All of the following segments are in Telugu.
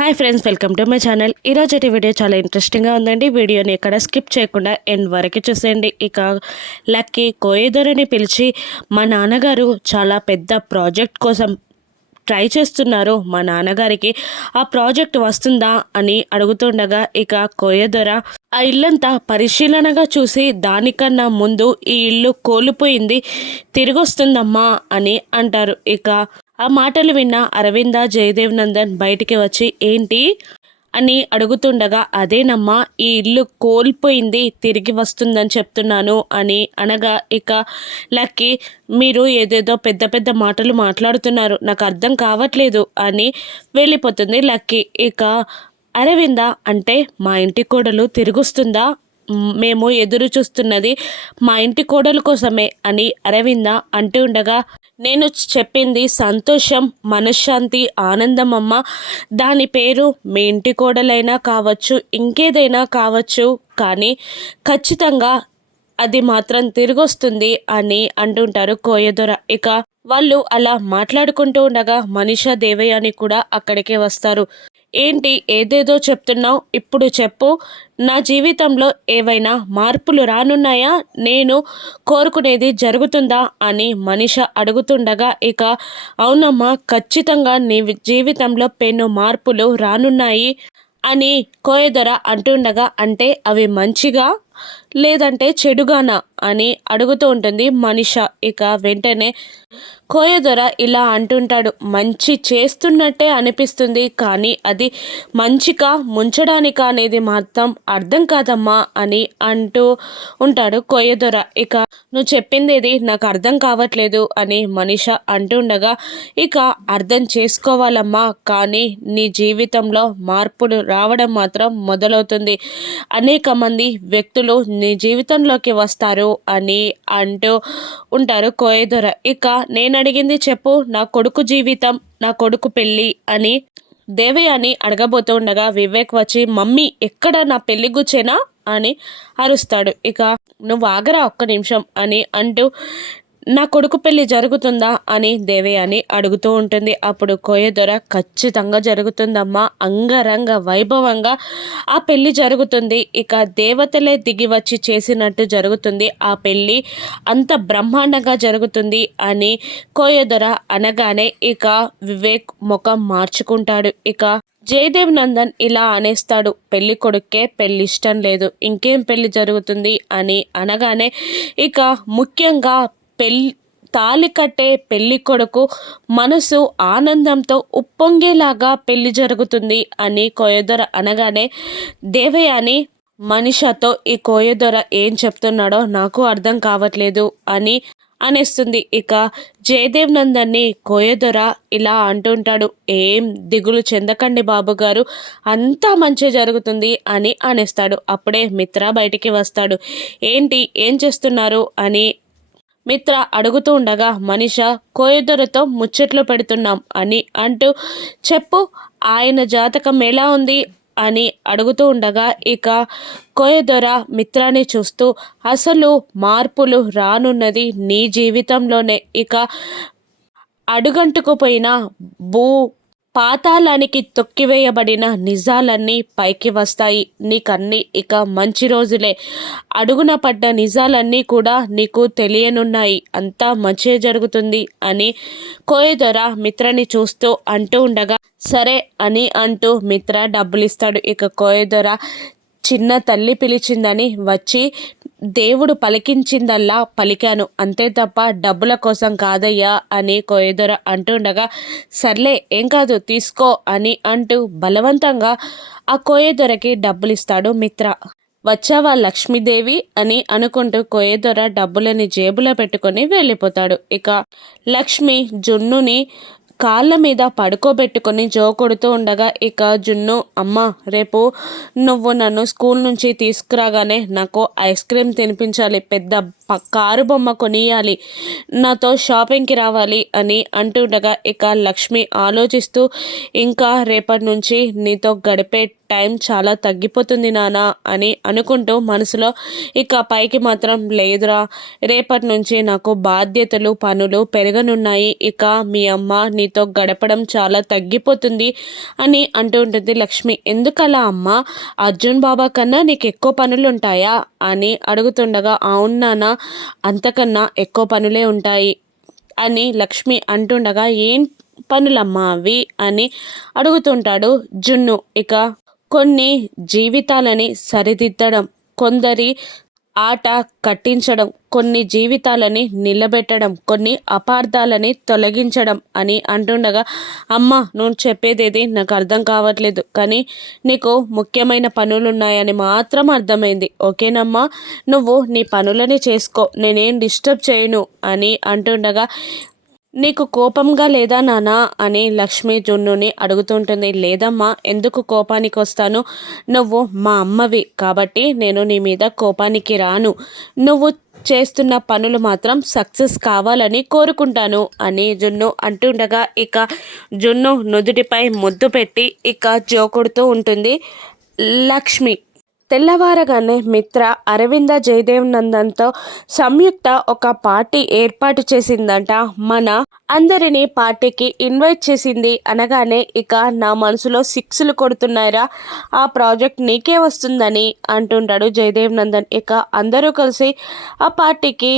Hi friends, welcome to my channel. ఈరోజు వీడియో చాలా ఇంట్రెస్టింగ్గా ఉందండి. వీడియోని ఇక్కడ స్కిప్ చేయకుండా ఎండ్ వరకు చూసేయండి. ఇక లక్కీ కోయదొరని పిలిచి మా నాన్నగారు చాలా పెద్ద ప్రాజెక్ట్ కోసం ట్రై చేస్తున్నారు. మా నాన్నగారికి ఆ ప్రాజెక్ట్ వస్తుందా అని అడుగుతుండగా ఇక కోయదొర ఆ ఇల్లంతా పరిశీలనగా చూసి దానికన్నా ముందు ఈ ఇల్లు కోల్పోయింది తిరిగి వస్తుందమ్మా అని అంటారు. ఇక ఆ మాటలు విన్న అరవింద జయదేవ్ నందన్ బయటికి వచ్చి ఏంటి అని అడుగుతుండగా అదేనమ్మా ఈ ఇల్లు కోల్పోయింది తిరిగి వస్తుందని చెప్తున్నాను అని అనగా ఇక లక్కీ మీరు ఏదేదో పెద్ద పెద్ద మాటలు మాట్లాడుతున్నారు, నాకు అర్థం కావట్లేదు అని వెళ్ళిపోతుంది లక్కీ. ఇక అరవింద అంటే మా ఇంటి కోడలు తిరిగొస్తుందా, మేము ఎదురు చూస్తున్నది మా ఇంటి కోడలు కోసమే అని అరవింద అంటూ ఉండగా నేను చెప్పింది సంతోషం, మనశ్శాంతి, ఆనందం అమ్మ. దాని పేరు మీ ఇంటి కోడలైనా కావచ్చు, ఇంకేదైనా కావచ్చు, కానీ ఖచ్చితంగా అది మాత్రం తిరిగొస్తుంది అని అంటుంటారు కోయదొర. ఇక వాళ్ళు అలా మాట్లాడుకుంటూ ఉండగా మనీషా దేవయాని కూడా అక్కడికే వస్తారు. ఏంటి ఏదేదో చెప్తున్నావు, ఇప్పుడు చెప్పు, నా జీవితంలో ఏవైనా మార్పులు రానున్నాయా, నేను కోరుకునేది జరుగుతుందా అని మనీష అడుగుతుండగా ఇక అవునమ్మా ఖచ్చితంగా నీ జీవితంలో పెను మార్పులు రానున్నాయి అని కోయదొర అంటుండగా అంటే అవి మంచిగా లేదంటే చెడుగానా అని అడుగుతూ ఉంటుంది మనిష. ఇక వెంటనే కోయదొర ఇలా అంటుంటాడు, మంచి చేస్తున్నట్టే అనిపిస్తుంది కానీ అది మంచిగా ముంచడానికా అనేది మాత్రం అర్థం కాదమ్మా అని అంటూ ఉంటాడు కోయదొర. ఇక నువ్వు చెప్పింది నాకు అర్థం కావట్లేదు అని మనిష అంటుండగా ఇక అర్థం చేసుకోవాలమ్మా, కానీ నీ జీవితంలో మార్పులు రావడం మాత్రం మొదలవుతుంది. అనేక మంది వ్యక్తులు నీ జీవితంలోకి వస్తారు అని అంటూ ఉంటారు కోయదొర. ఇక నేను అడిగింది చెప్పు, నా కొడుకు జీవితం, నా కొడుకు పెళ్ళి అని దేవయాని అడగబోతూ ఉండగా వివేక్ వచ్చి మమ్మీ ఎక్కడ నా పెళ్లి గుచ్చేనా అని అరుస్తాడు. ఇక నువ్వు ఆగరా ఒక్క నిమిషం అని అంటూ నా కొడుకు పెళ్లి జరుగుతుందా అని దేవయాని అడుగుతూ ఉంటుంది. అప్పుడు కోయదొర ఖచ్చితంగా జరుగుతుందమ్మా, అంగరంగ వైభవంగా ఆ పెళ్లి జరుగుతుంది. ఇక దేవతలే దిగి వచ్చి చేసినట్టు జరుగుతుంది ఆ పెళ్లి, అంత బ్రహ్మాండంగా జరుగుతుంది అని కోయదొర అనగానే ఇక వివేక్ ముఖం మార్చుకుంటాడు. ఇక జయదేవ్ నందన్ ఇలా అనేస్తాడు, పెళ్లి కొడుక్కే పెళ్లి ఇష్టం లేదు, ఇంకేం పెళ్లి జరుగుతుంది అని అనగానే ఇక ముఖ్యంగా తాళి కట్టే పెళ్లి కొడుకు మనసు ఆనందంతో ఉప్పొంగేలాగా పెళ్లి జరుగుతుంది అని కోయదొర అనగానే దేవయాని మనిషతో ఈ కోయదొర ఏం చెప్తున్నాడో నాకు అర్థం కావట్లేదు అని అనేస్తుంది. ఇక జయదేవ్ నందన్ని కోయదొర ఇలా అంటుంటాడు, ఏం దిగులు చెందకండి బాబు గారు, అంతా మంచి జరుగుతుంది అని అనేస్తాడు. అప్పుడే మిత్ర బయటికి వస్తాడు. ఏంటి ఏం చేస్తున్నారు అని మిత్ర అడుగుతూ ఉండగా మనిష కోయదొరతో ముచ్చట్లు పెడుతున్నాం అని అంటూ చెప్పు ఆయన జాతకం ఎలా ఉంది అని అడుగుతూ ఉండగా ఇక కోయదొర మిత్రాన్ని చూస్తూ అసలు మార్పులు రానున్నది నీ జీవితంలోనే, ఇక అడుగంటుకుపోయిన భూ పాతాళానికి తొక్కివేయబడిన నిజాలన్నీ పైకి వస్తాయి, నీకన్నీ ఇక మంచి రోజులే, అడుగున పడ్డ నిజాలన్నీ కూడా నీకు తెలియనున్నాయి, అంతా మంచి జరుగుతుంది అని కోయదొర మిత్రని చూస్తూ అంటూ ఉండగా సరే అని అంటూ మిత్ర డబ్బులు ఇస్తాడు. ఇక కోయదొర చిన్న తల్లి పిలిచిందని వచ్చి దేవుడు పలికించిందల్లా పలికాను, అంతే తప్ప డబ్బుల కోసం కాదయ్యా అని కోయదొర అంటుండగా సర్లే ఏం కాదు తీసుకో అని అంటూ బలవంతంగా ఆ కోయదొరకి డబ్బులు ఇస్తాడు మిత్ర. వచ్చావా లక్ష్మీదేవి అని అనుకుంటూ కోయదొర డబ్బులని జేబులో పెట్టుకొని వెళ్ళిపోతాడు. ఇక లక్ష్మి జున్నుని కాళ్ళ మీద పడుకోబెట్టుకొని జో కొడుతూ ఉండగా ఇక జున్ను అమ్మ రేపు నువ్వు నన్ను స్కూల్ నుంచి తీసుకురాగానే నాకు ఐస్ క్రీమ్ తినిపించాలి, పెద్ద కారు బొమ్మ కొనియాలి, నాతో షాపింగ్కి రావాలి అని అంటుండగా ఇక లక్ష్మి ఆలోచిస్తూ ఇంకా రేపటి నుంచి నీతో గడిపే టైం చాలా తగ్గిపోతుంది నానా అని అనుకుంటూ మనసులో ఇక పైకి మాత్రం లేదురా, రేపటి నుంచి నాకు బాధ్యతలు పనులు పెరగనున్నాయి, ఇక మీ అమ్మ నీ నీతో గడపడం చాలా తగ్గిపోతుంది అని అంటూ ఉంటుంది లక్ష్మి. ఎందుకలా అమ్మ, అర్జున్ బాబా కన్నా నీకు ఎక్కువ పనులు ఉంటాయా అని అడుగుతుండగా, అవును నాన్న, అంతకన్నా ఎక్కువ పనులే ఉంటాయి అని లక్ష్మి అంటుండగా, ఏం పనులమ్మా అవి అని అడుగుతుంటాడు జున్ను. ఇక కొన్ని జీవితాలని సరిదిద్దడం, కొందరి ఆట కట్టించడం, కొన్ని జీవితాలని నిలబెట్టడం, కొన్ని అపార్థాలని తొలగించడం అని అంటుండగా, అమ్మ నువ్వు చెప్పేదేది నాకు అర్థం కావట్లేదు, కానీ నీకు ముఖ్యమైన పనులున్నాయని మాత్రం అర్థమైంది. ఓకేనమ్మా, నువ్వు నీ పనులని చేసుకో, నేనేం డిస్టర్బ్ చేయను అని అంటుండగా, నీకు కోపంగా లేదా నానా అని లక్ష్మి జున్నుని అడుగుతుంటుంది. లేదమ్మా, ఎందుకు కోపానికి వస్తాను, నువ్వు మా అమ్మవి కాబట్టి నేను నీ మీద కోపానికి రాను. నువ్వు చేస్తున్న పనులు మాత్రం సక్సెస్ కావాలని కోరుకుంటాను అని జున్ను అంటుండగా, ఇక జున్ను నుదుటిపై ముద్దు పెట్టి ఇక జోకుడుతూ ఉంటుంది లక్ష్మి. తెల్లవారగానే మిత్ర అరవింద జయదేవ్ నందన్తో సంయుక్త ఒక పార్టీ ఏర్పాటు చేసిందంట. మన అందరినీ పార్టీకి ఇన్వైట్ చేసింది అనగానే ఇక నా మనసులో సిక్స్లు కొడుతున్నారా, ఆ ప్రాజెక్ట్ నీకే వస్తుందని అంటుంటాడు జయదేవ్ నందన్. ఇక అందరూ కలిసి ఆ పార్టీకి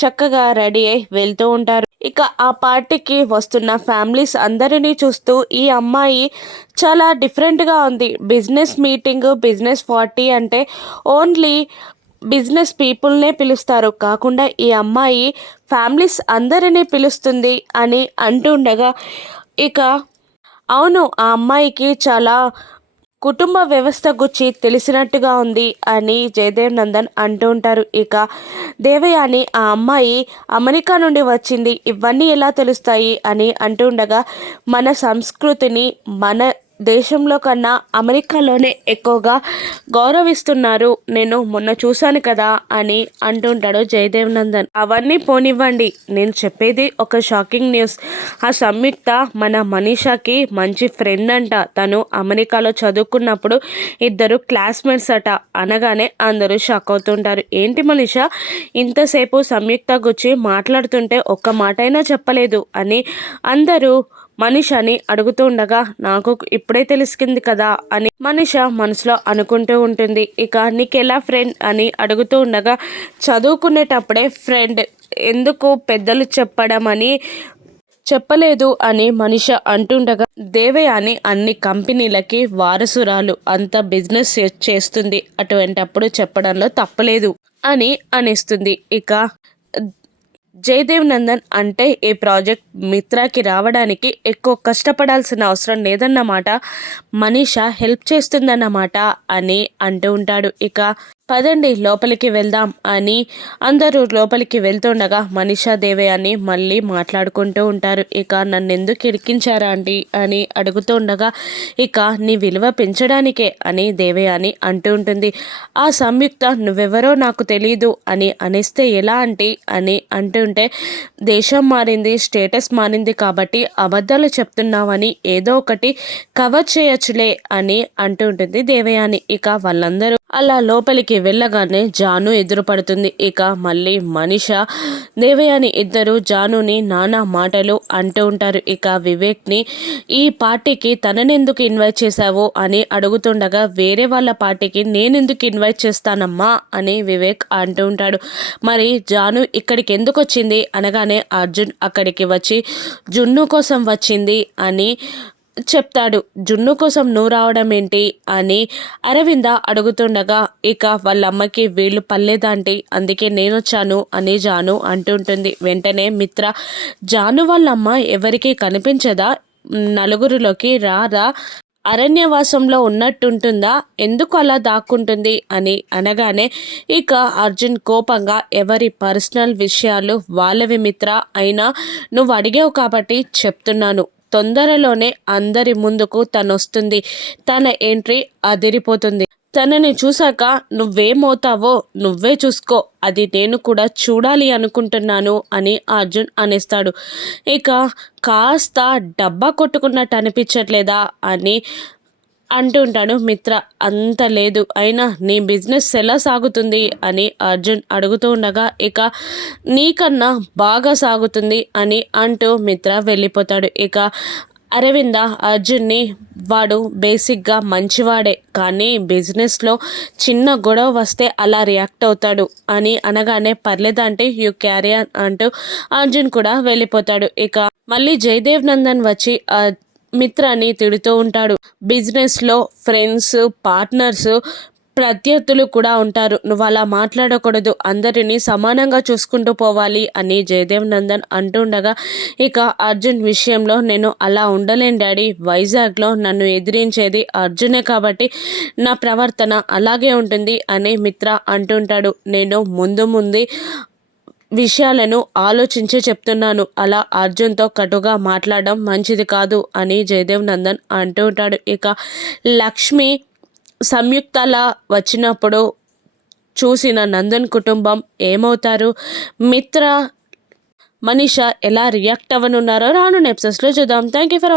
చక్కగా రెడీ అయి వెళ్తూ ఉంటారు. ఇక ఆ పార్టీకి వస్తున్న ఫ్యామిలీస్ అందరినీ చూస్తూ ఈ అమ్మాయి చాలా డిఫరెంట్గా ఉంది. బిజినెస్ మీటింగ్, బిజినెస్ పార్టీ అంటే ఓన్లీ బిజినెస్ పీపుల్నే పిలుస్తారు, కాకుండా ఈ అమ్మాయి ఫ్యామిలీస్ అందరినీ పిలుస్తుంది అని అంటుండగా, ఇక అవును, ఆ అమ్మాయికి చాలా కుటుంబ వ్యవస్థ గురించి తెలిసినట్టుగా ఉంది అని జయదేవ్ నందన్ అంటూ ఉంటారు. ఇక దేవయాని, ఆ అమ్మాయి అమెరికా నుండి వచ్చింది, ఇవన్నీ ఎలా తెలుస్తాయి అని అంటుండగా, మన సంస్కృతిని మన దేశంలో కన్నా అమెరికాలోనే ఎక్కువగా గౌరవిస్తున్నారు, నేను మొన్న చూశాను కదా అని అంటుంటాడు జయదేవ్ నందన్. అవన్నీ పోనివ్వండి, నేను చెప్పేది ఒక షాకింగ్ న్యూస్. ఆ సంయుక్త మన మనీషాకి మంచి ఫ్రెండ్ అంట. తను అమెరికాలో చదువుకున్నప్పుడు ఇద్దరు క్లాస్మేట్స్ అట అనగానే అందరూ షాక్ అవుతుంటారు. ఏంటి మనీషా, ఇంతసేపు సంయుక్త గురించి మాట్లాడుతుంటే ఒక్క మాటైనా చెప్పలేదు అని అందరూ మనీషాని అడుగుతూ ఉండగా, నాకు ఇప్పుడే తెలిసింది కదా అని మనీష మనసులో అనుకుంటూ ఉంటుంది. ఇక నీకెలా ఫ్రెండ్ అని అడుగుతూ ఉండగా, చదువుకునేటప్పుడే ఫ్రెండ్, ఎందుకు పెద్దలు చెప్పడం అని చెప్పలేదు అని మనిష అంటుండగా, దేవయాని అన్ని కంపెనీలకి వారసురాలు, అంత బిజినెస్ చేస్తుంది, అటువంటప్పుడు చెప్పడంలో తప్పలేదు అని అనిస్తుంది. ఇక జయదేవ్ నందన్ అంటే ఈ ప్రాజెక్ట్ మిత్రాకి రావడానికి ఎక్కువ కష్టపడాల్సిన అవసరం లేదన్నమాట, మనీషా హెల్ప్ చేస్తుందన్నమాట అని అంటూ ఉంటాడు. ఇక పదండి లోపలికి వెళ్దాం అని అందరూ లోపలికి వెళ్తుండగా మనీషా దేవయాని మళ్ళీ మాట్లాడుకుంటూ ఉంటారు. ఇక నన్ను ఎందుకు ఇరికించారా అండి అని అడుగుతుండగా, ఇక నీ విలువ పెంచడానికే అని దేవయాని అంటూ ఉంటుంది. ఆ సంయుక్త నువ్వెవరో నాకు తెలీదు అని అనేస్తే ఎలా అంటీ అని అంటుంటే, దేశం మారింది, స్టేటస్ మారింది కాబట్టి అబద్ధాలు చెప్తున్నావని ఏదో ఒకటి కవర్ చేయొచ్చులే అని అంటూ ఉంటుంది దేవయాని. ఇక వాళ్ళందరూ అలా లోపలికి వెళ్ళగానే జాను ఎదురుపడుతుంది. ఇక మళ్ళీ మనీష దేవయాని ఇద్దరు జానుని నానా మాటలు అంటూ ఉంటారు. ఇక వివేక్ని ఈ పార్టీకి తననెందుకు ఇన్వైట్ చేశావు అని అడుగుతుండగా, వేరే వాళ్ళ పార్టీకి నేనెందుకు ఇన్వైట్ చేస్తానమ్మా అని వివేక్ అంటూ ఉంటాడు. మరి జాను ఇక్కడికి ఎందుకు వచ్చింది అనగానే, అర్జున్ అక్కడికి వచ్చి జున్ను కోసం వచ్చింది అని చెప్తాడు. జున్ను కోసం నువ్వు రావడం ఏంటి అని అరవింద అడుగుతుండగా, ఇక వాళ్ళమ్మకి వీళ్ళు పర్లేదంటే అందుకే నేను వచ్చాను అని జాను అంటుంటుంది. వెంటనే మిత్ర, జాను వాళ్ళమ్మ ఎవరికి కనిపించదా, నలుగురిలోకి రాదా, అరణ్యవాసంలో ఉన్నట్టుంటుందా, ఎందుకు అలా దాక్కుంటుంది అని అనగానే, ఇక అర్జున్ కోపంగా, ఎవరి పర్సనల్ విషయాలు వాళ్ళవి మిత్ర, అయినా నువ్వు అడిగావు కాబట్టి చెప్తున్నాను, తొందరలోనే అందరి ముందుకు తనొస్తుంది, తన ఎంట్రీ అదిరిపోతుంది, తనని చూశాక నువ్వేమవుతావో నువ్వే చూసుకో, అది నేను కూడా చూడాలి అనుకుంటున్నాను అని అర్జున్ అనేస్తాడు. ఇక కాస్త డబ్బా కొట్టుకున్నట్టు అనిపించట్లేదా అని అంటూ ఉంటాడు మిత్ర. అంత లేదు, అయినా నీ బిజినెస్ ఎలా సాగుతుంది అని అర్జున్ అడుగుతూ ఉండగా, ఇక నీకన్నా బాగా సాగుతుంది అని అంటూ మిత్ర వెళ్ళిపోతాడు. ఇక అరవింద అర్జున్ని, వాడు బేసిక్గా మంచివాడే కానీ బిజినెస్లో చిన్న గొడవ వస్తే అలా రియాక్ట్ అవుతాడు అని అనగానే, పర్లేదంటే యూ క్యారీ ఆన్ అంటూ అర్జున్ కూడా వెళ్ళిపోతాడు. ఇక మళ్ళీ జయదేవ్ నందన్ వచ్చి మిత్రాన్ని తిడుతూ ఉంటాడు. బిజినెస్లో ఫ్రెండ్స్, పార్ట్నర్స్, ప్రత్యర్థులు కూడా ఉంటారు, నువ్వు అలా మాట్లాడకూడదు, అందరినీ సమానంగా చూసుకుంటూ పోవాలి అని జయదేవ్ నందన్ అంటుండగా, ఇక అర్జున్ విషయంలో నేను అలా ఉండలేను డాడీ, వైజాగ్లో నన్ను ఎదిరించేది అర్జునే కాబట్టి నా ప్రవర్తన అలాగే ఉంటుంది అని మిత్ర అంటుంటాడు. నేను ముందు విషయాలను ఆలోచించే చెప్తున్నాను, అలా అర్జున్తో కటుగా మాట్లాడడం మంచిది కాదు అని జయదేవ్ నందన్ అంటూ ఉంటాడు. ఇక లక్ష్మి సంయుక్తలా వచ్చినప్పుడు చూసిన నందన్ కుటుంబం ఏమవుతారు, మిత్ర మనీష ఎలా రియాక్ట్ అవ్వనున్నారో రానున్న ఎపిసోడ్స్లో చూద్దాం. Thank you for